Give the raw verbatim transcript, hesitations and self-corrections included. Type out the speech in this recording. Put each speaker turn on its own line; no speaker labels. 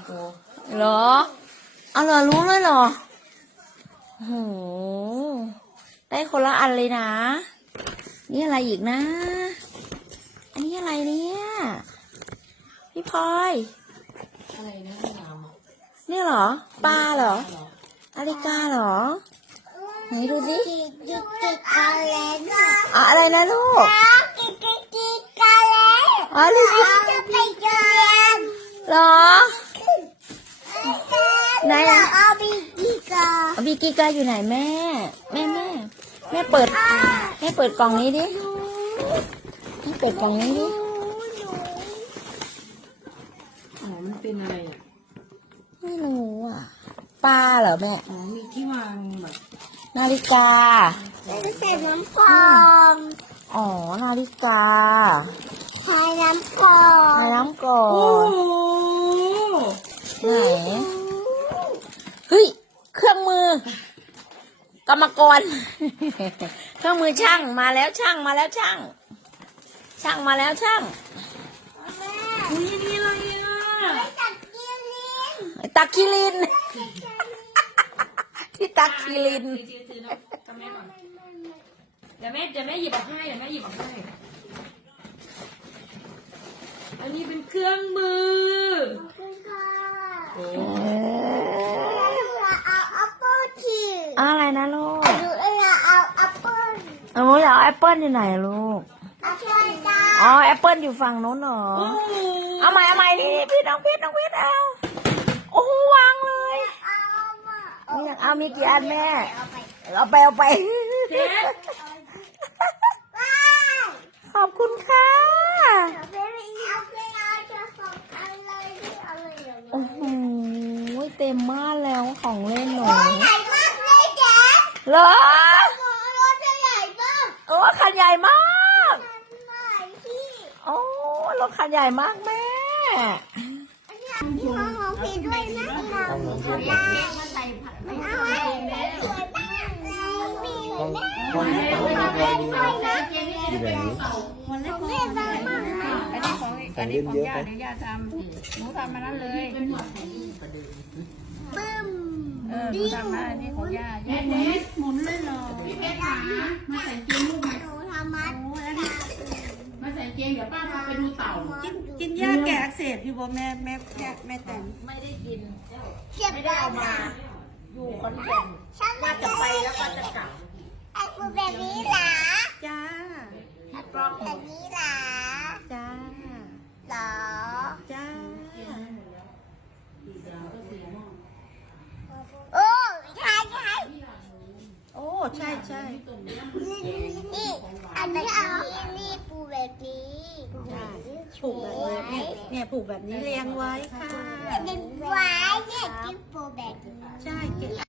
เหรอเอาเหรอรู้เลยเหรอโหได้คนละอันเลยนะนี่อะไรอีกนะอันนี้อะไรเนี่ยพี่พลอย
อะไรนะน้ำอ่ะ
นี่เหรอปลาเหรอนาฬิกาเหรอไหนดูสิอะอะไรนะลูกอ๋อลูกเหรอไหนอะบีกีกาอยู่ไหนแม่แม่แม่แม่เปิดแม่เปิดกล่องนี้ดิแม่เปิดกล่องนี้ดิ
อ๋อมันเป็นอะไรอ่ะ
ไม่รู้อ่ะปลาเหรอแม่
อ๋อมีที่วางแบบ
นาฬิกา
ใส่น้ำฟอง
อ๋อนาฬิกา
ใช้น้ำฟอง
ใช้น้ำก่อ
โอ้
น
โห
ไหนเฮ้ยเครื่องมือ กรรมกร เครื่องมือช่างมาแล้วช่างมาแล้วช่าง ช่างมาแล้วช่าง
อุ้ยนี่อะไรอ่ะ
ตักกินลิ้น
ตักคิริน ที่ตักคิริน
ซื้อซื้อนะกับแม่ก่อนเดี๋ยวแม่เดี๋ยวแม่หยิบออกให้เดี๋ยวแม่หยิบออกให้อันนี้เป็นเครื่องมือ
คุณค่ะ
โอ้
เราเอาแอปเปิ้ลฉีก
อะไรนะลูก
ดูเราเอาแอปเปิ้ล
หนูอยากเอาแอปเปิ้ลอยู่ไหนลูก
แอปเปิ้ลจ้า
อ๋อแอปเปิ้ลอยู่ฝั่งโน้นเหรอ
โอ้โห
เอาใหม่เอาใหม่นี่พี่น้องเพชรน้องเพชรเอาโอ้โหวางเลย
เอามา
นี่อยากเอามีกี่อันแม่
เอาไป
เอาไปเอาไป
เจ๊
ว้าว
ขอบคุณค่ะ
เอาไปเอาไปเอาจะสองอันเลยที่เอาเลยเดี๋ยวนี้
โอ้โหเต็มมากแล้วของเล่นหนู
โอ้ยใหญ่มากเลยเจ๊
เหรอ
โอ้รถจะใหญ่มาก
โอ้คันใหญ่มาก
มันใหญ่ที่
โอ้รถคันใหญ่มากแม่
อันนี้ที่ห้องของพี่ด้วยนะที่เราทำได้มาใส่ผักไม่เอาไว้สวยมากเลยมีของเล่นด้วยนะ
อยู่ไหน
ของเล่นดังมากนะ
อันนี้ของอันนี้ของย่าเดี๋ยวย่าทำหนูทำมานั้นเลย
ปึ้ม
เออหนูทำมาอันนี้ของย่าย่าเน็ตหมุนเลยเหรอพี่เพชรหามาใส่เกงลูกมา
หนูทำมัด
มาใส่เกงเดี๋ยวป้าพาไปดูเต่า
กิน
กินยาแก้อักเสบอยู่บ่แม่แม่แม่แม่แต่ง
ไม่ได้กิน
เก็บได้มา
อยู่คอนแก่น
ฉัน
ว่าจะไปแล้วก็จะกลับ
ไอ้ปูแบบนี้หรอ
จ้า
ไอ้ปูแบบนี้หรอ
จ้า
หรอ
จ้า
โอ้ใช่ใช่
โอ้ใช่ใช่
นี่อันนี้อันนี้นี่ปูแบบนี้
ผูกแบบนี้เนี่ยผูกแบบนี้เรียงไว้ค่ะ
เป็นไว้เนี่ยกินปูแบบนี้
ใช่เก็บ